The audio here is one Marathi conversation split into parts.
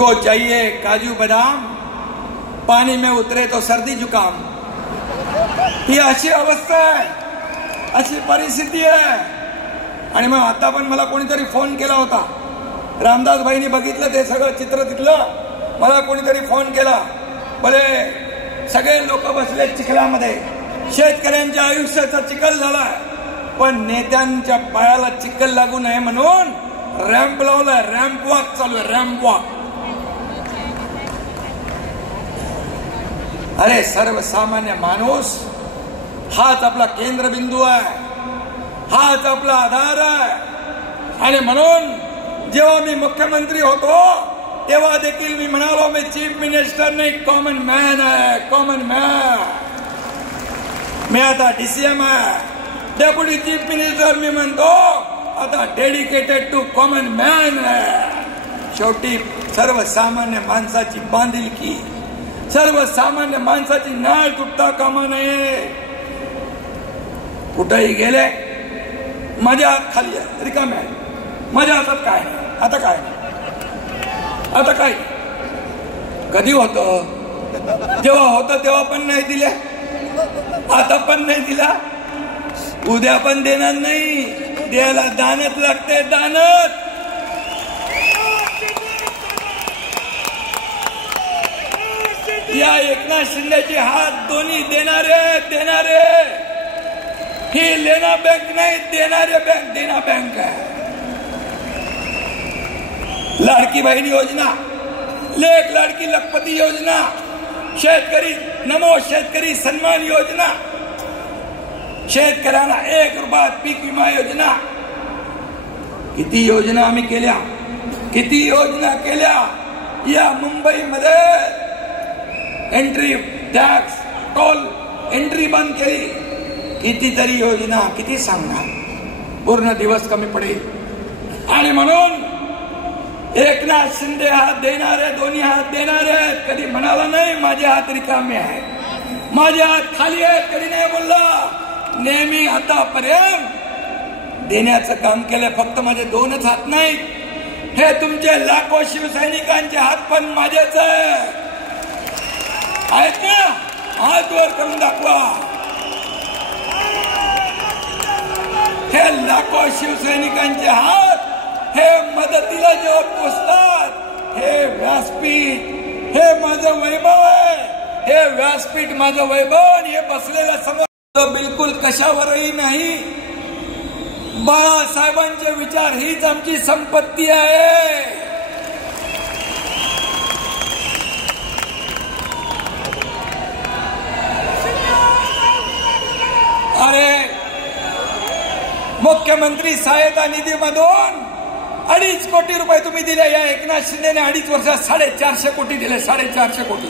उसको चाहिए काजू बदाम, पाणी में उतरे तो सर्दी जुकाम. ही अशी अवस्था आहे, अशी परिस्थिती आहे. आणि मग आता पण मला कोणीतरी फोन केला होता, रामदास भाईंनी बघितलं ते सगळं चित्र तिथलं. मला कोणीतरी फोन केला, बोले सगळे लोक बसले चिखलामध्ये, शेतकऱ्यांच्या आयुष्याचा चिखल झाला, पण नेत्यांच्या पायाला चिखल लागू नये म्हणून रॅम्प लावलाय, रॅम्प वॉक चालू आहे, रॅम्प वॉक. अरे सर्वसामान्य माणूस हाच आपला केंद्रबिंदू आहे, हाच आपला आधार आहे. आणि म्हणून जेव्हा मी मुख्यमंत्री होतो तेव्हा देखील मी म्हणालो, मी चीफ मिनिस्टर नाही, कॉमन मॅन आहे, कॉमन मॅन. मी आता डीसीएम आहे, डेप्युटी चीफ मिनिस्टर मी म्हणतो आता डेडिकेटेड टू कॉमन मॅन आहे. शेवटी सर्वसामान्य माणसाची बांधिलकी, सर्वसामान्य माणसाची नाळ तुटता कामा नये. कुठेही गेले माझ्या हात खाली आहे, रिकामे आहे, माझ्या हातात काय नाही. आता काय नाही, आता काय कधी होतं, जेव्हा होतं तेव्हा पण नाही दिले, आता पण नाही दिला, उद्या पण देणार नाही. द्यायला दानत लागते, दानत. या एकनाथ शिंदेची हात दोन्ही देणारे. ही लेना बँक नाही, देणारे बँक, देना बँक आहे. लाडकी बहीण योजना, लेक लाडकी लखपती योजना, शेतकरी नमो शेतकरी सन्मान योजना, शेतकऱ्यांना 1 रुपयात पीक विमा योजना. किती योजना आम्ही केल्या, किती योजना केल्या. या मुंबईमध्ये एंट्री टॅक्स, टोल एंट्री बंद केली. कितीतरी योजना, किती सांगणार, पूर्ण दिवस कमी पडेल. आणि म्हणून एकनाथ शिंदे हात देणारे, दोन्ही हात देणारे. कधी म्हणाला नाही माझे हात रिकामे आहे, माझे हात खाली आहेत, कधी नाही बोलला. नेहमी आतापर्यंत देण्याचं काम केलं. फक्त माझे 2च हात नाहीत, हे तुमचे लाखो शिवसैनिकांचे हात पण माझेच आहेत ना. हात वर करून दाखवा. हे लाखो शिवसैनिकांचे हात, हे मदतीला जेव्हा पोचतात, हे व्यासपीठ, हे माझं वैभव आहे, हे व्यासपीठ माझं वैभव. आणि हे बसलेल्या समोर बिलकुल कशावरही नाही. बाळासाहेबांचे विचार हीच आमची संपत्ती आहे. अरे मुख्यमंत्री सहायता निधीमधून 2.5 कोटी रुपये तुम्ही दिले. या एकनाथ शिंदेने 2.5 वर्षात 450 कोटी दिले, 450 कोटी.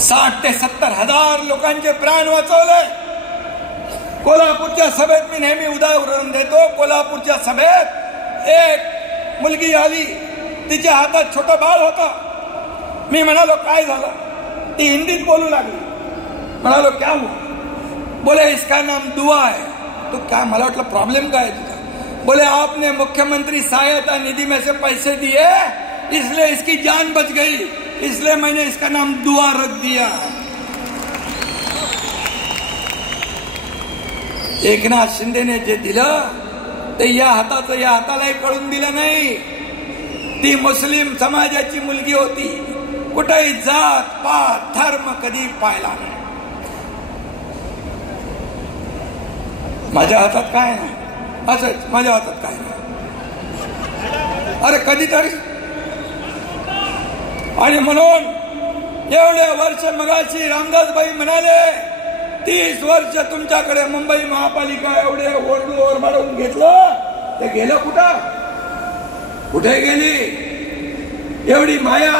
60 ते 70 हजार लोकांचे प्राण वाचवले. कोल्हापूरच्या सभेत मी नेहमी उदाहरण देतो. कोल्हापूरच्या सभेत एक मुलगी आली, तिच्या हातात छोटं बाळ होतं. मी म्हणालो काय झालं, ती हिंदीत बोलू लागली. म्हणालो क्या हुआ, बोले इसका नाम दुआ है. तो क्या, मला वाटलं प्रॉब्लेम काय है तुझा. बोले आपने मुख्यमंत्री सहायता निधि में से पैसे दिए, इसलिए इसकी जान बच गई, इसलिए मैंने इसका नाम दुआ रख दिया. एकनाथ शिंदेने जे दिलं ते या हाताचं या हातालाही कळून दिलं नाही. ती मुस्लिम समाजाची मुलगी होती. कुठेही जात पात धर्म कधी पाहिला नाही. माझ्या हातात काय नाही, असंच माझ्या हातात काय नाही. अरे कधीतरी. आणि म्हणून एवढे वर्ष मगाशी रामदासबाई म्हणाले 30 वर्ष तुमच्याकडे मुंबई महापालिका एवढे ओरबाडून घेतलं, ते गेलं कुठं, कुठे गेली एवढी माया.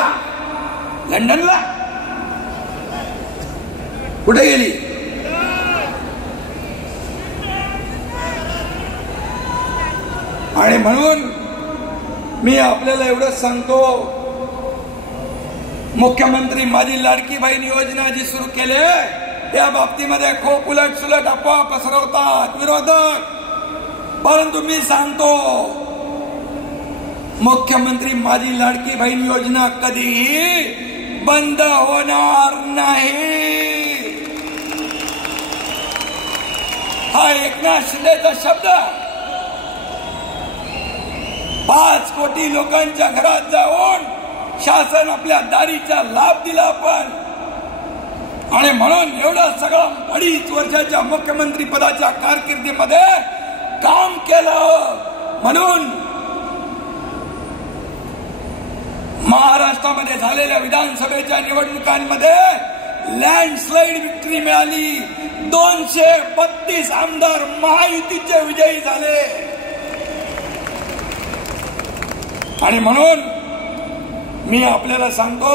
लंडनला कुठे गेली. आणि म्हणून मी आपल्याला एवढंच सांगतो, मुख्यमंत्री माझी लाडकी बहीण योजना जी सुरू केली त्या बाबतीमध्ये खूप उलट सुलट अफवा पसरवतात विरोधक. परंतु मी सांगतो मुख्यमंत्री माझी लाडकी बहीण योजना कधीही बंद होणार नाही, हा एकनाथ शिंदेचा शब्द. 5 कोटी लोकांच्या घरात जाऊन शासन आपल्या दारीचा लाभ दिला आपण. आणि म्हणून एवढं सगळं 2.5 वर्षाच्या मुख्यमंत्री पदाच्या कारकिर्दीमध्ये काम केलं. म्हणून महाराष्ट्रामध्ये झालेल्या विधानसभेच्या निवडणुकांमध्ये लँडस्लाइड विक्ट्री मिळाली. 232 आमदार महायुतीचे विजयी झाले. आणि म्हणून मी आपल्याला सांगतो,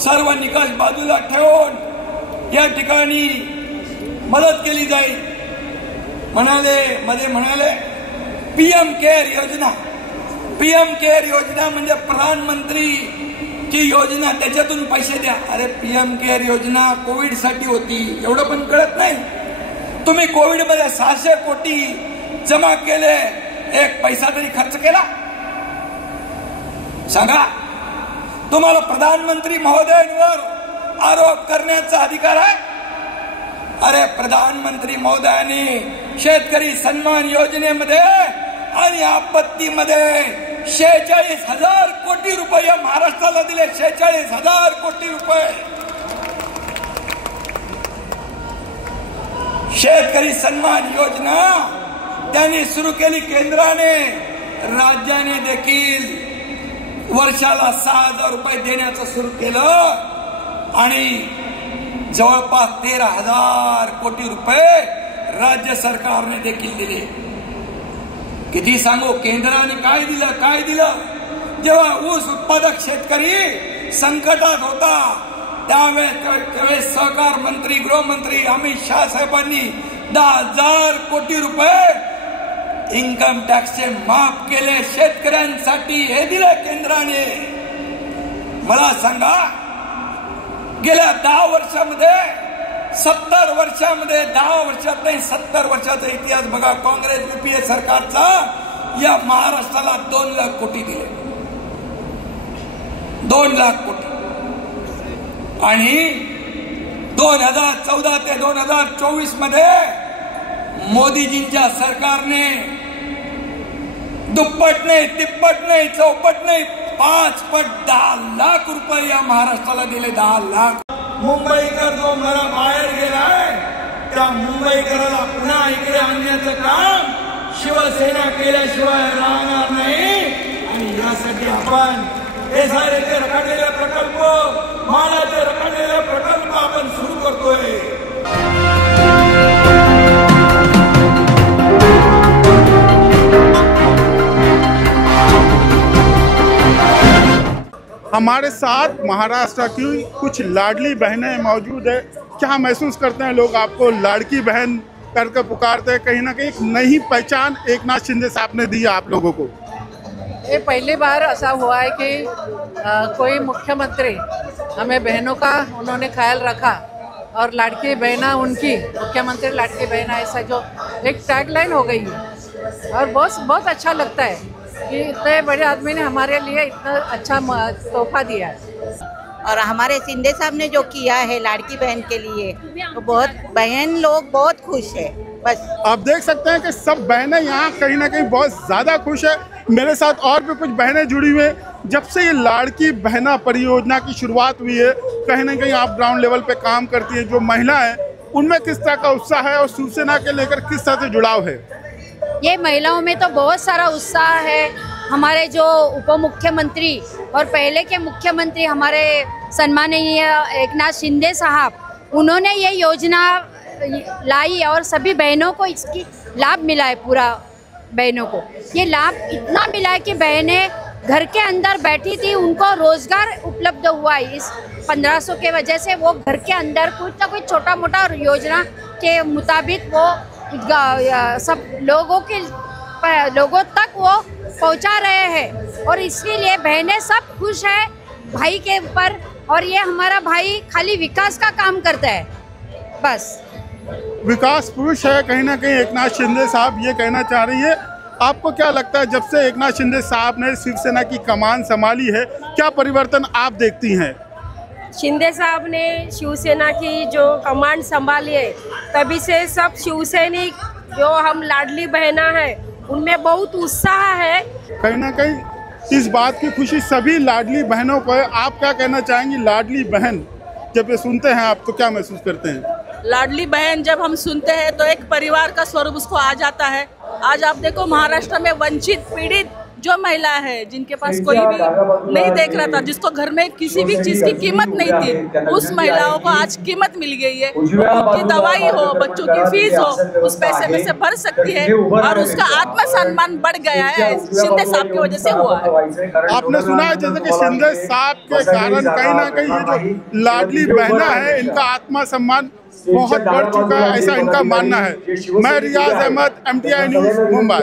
सर्व निकष बाजूला ठेवून या ठिकाणी मदत केली जाईल. म्हणाले पीएम केअर योजना. पीएम केअर योजना म्हणजे प्रधानमंत्री ची योजना, त्याच्यातून पैसे द्या. अरे पीएम केअर योजना कोविड साठी होती, एवढं पण कळत नाही. तुम्ही कोविड मध्ये 600 कोटी जमा केले, एक पैसा तरी खर्च केला? सांगा. तुम्हाला प्रधानमंत्री महोदयांवर आरोप करण्याचा अधिकार आहे? अरे प्रधानमंत्री महोदयांनी शेतकरी सन्मान योजनेमध्ये आणि आपत्तीमध्ये 46,000 कोटी रुपये या महाराष्ट्राला दिले. 46,000 कोटी रुपये. शेतकरी सन्मान योजना त्यांनी सुरू केली केंद्राने. राज्याने देखील वर्षाला 6,000 रुपये देण्याचं सुरू केलं आणि जवळपास 13,000 कोटी रुपये राज्य सरकारने देखील दिले. किती सांगू, केंद्राने काय दिलं? जेव्हा ऊस उत्पादक शेतकरी संकटात होता त्यावेळेस सहकार मंत्री, गृहमंत्री अमित शाह साहेबांनी 10,000 कोटी रुपये इन्कम टॅक्सचे माफ केले शेतकऱ्यांसाठी. हे दिले केंद्राने. मला सांगा, गेल्या 10 वर्षामध्ये 70 वर्षामध्ये 10 वर्षात नाही 70 वर्षाचा इतिहास बघा. काँग्रेस युपीए सरकारचा या महाराष्ट्राला 2 लाख कोटी दिले. 2 लाख कोटी. आणि 2014 ते 2024 मध्ये मोदीजींच्या सरकारने दुप्पट नाही, तिप्पट नाही, चौपट नाही, 5 पट 10 लाख रुपये या महाराष्ट्राला दिले. 10 लाख. मुंबईकर जो मला बाहेर गेलाय त्या मुंबईकराला पुन्हा इकडे आणण्याचं काम शिवसेना केल्याशिवाय राहणार नाही. आणि यासाठी आपण एसआरएचे रखडलेले प्रकल्प, मालाचे रखडलेले प्रकल्प आपण सुरू करतोय. हमारे साथ महाराष्ट्र की कुछ लाडली बहनें मौजूद है. क्या महसूस करते हैं लोग आपको लाड़की बहन करके पुकारते हैं? कहीं ना कहीं एक नई पहचान एकनाथ शिंदे साहब ने दी है आप लोगों को. ये पहली बार ऐसा हुआ है कि कोई मुख्यमंत्री हमें बहनों का उन्होंने ख्याल रखा और लाड़की बहना उनकी, मुख्यमंत्री लाड़की बहना, ऐसा जो एक टैगलाइन हो गई है. और बहुत अच्छा लगता है कि इतने बड़े आदमी ने हमारे लिए इतना अच्छा तोहफा दिया है. और हमारे शिंदे साहब ने जो किया है लाड़की बहन के लिए, तो बहुत बहन लोग बहुत खुश है. बस आप देख सकते हैं कि सब बहनें यहाँ कहीं ना कहीं बहुत ज़्यादा खुश है. मेरे साथ और भी कुछ बहनें जुड़ी हुई हैं. जब से ये लाड़की बहना परियोजना की शुरुआत हुई है, कहीं ना कहीं आप ग्राउंड लेवल पे काम करती हैं, जो महिला हैं उनमें किस तरह का उत्साह है और शिवसेना के लेकर किस तरह से जुड़ाव है? ये महिलाओं में तो बहुत सारा उत्साह है. हमारे जो उप मुख्यमंत्री और पहले के मुख्यमंत्री हमारे सम्माननीय एकनाथ शिंदे साहब, उन्होंने ये योजना लाई और सभी बहनों को इसकी लाभ मिला है. पूरा बहनों को ये लाभ इतना मिला है कि बहनें घर के अंदर बैठी थी, उनको रोजगार उपलब्ध हुआ है. इस 1500 के वजह से वो घर के अंदर कुछ ना कुछ छोटा मोटा योजना के मुताबिक वो सब लोगों तक वो पहुंचा रहे हैं. और इसीलिए बहनें सब खुश है भाई के ऊपर. और ये हमारा भाई खाली विकास का काम करता है, बस विकास पुरुष है. कहीं ना कहीं एकनाथ शिंदे साहब ये कहना चाह रही है आपको क्या लगता है, जब से एकनाथ शिंदे साहब ने शिवसेना की कमान संभाली है, क्या परिवर्तन आप देखती हैं? शिंदे साहब ने शिवसेना की जो कमांड संभाली है, तभी से सब शिवसैनिक जो हम लाडली बहना है उनमें बहुत उत्साह है। कहीं ना कहीं इस बात की खुशी सभी लाडली बहनों को है। आप क्या कहना चाहेंगी? लाडली बहन जब ये सुनते हैं आप तो क्या महसूस करते हैं? लाडली बहन जब हम सुनते हैं तो एक परिवार का स्वरूप उसको आ जाता है। आज आप देखो महाराष्ट्र में वंचित पीड़ित जो महिला है, जिनके पास कोई भी नहीं देख रहा था, जिसको घर में किसी भी चीज की कीमत नहीं थी, उस महिलाओं को आज कीमत मिल गई है। उनकी दवाई हो, बच्चों की फीस हो, उस पैसे में से भर सकती है और उसका आत्मसम्मान बढ़ गया है। शिंदे साहब की वजह से हुआ है। आपने सुना है जैसे कि शिंदे साहब के कारण कहीं ना कहीं ये जो लाडली बहना है इनका आत्मसम्मान बहुत बढ़ चुका है, ऐसा इनका मानना है। मैं रियाज अहमद, MTI न्यूज़, मुंबई।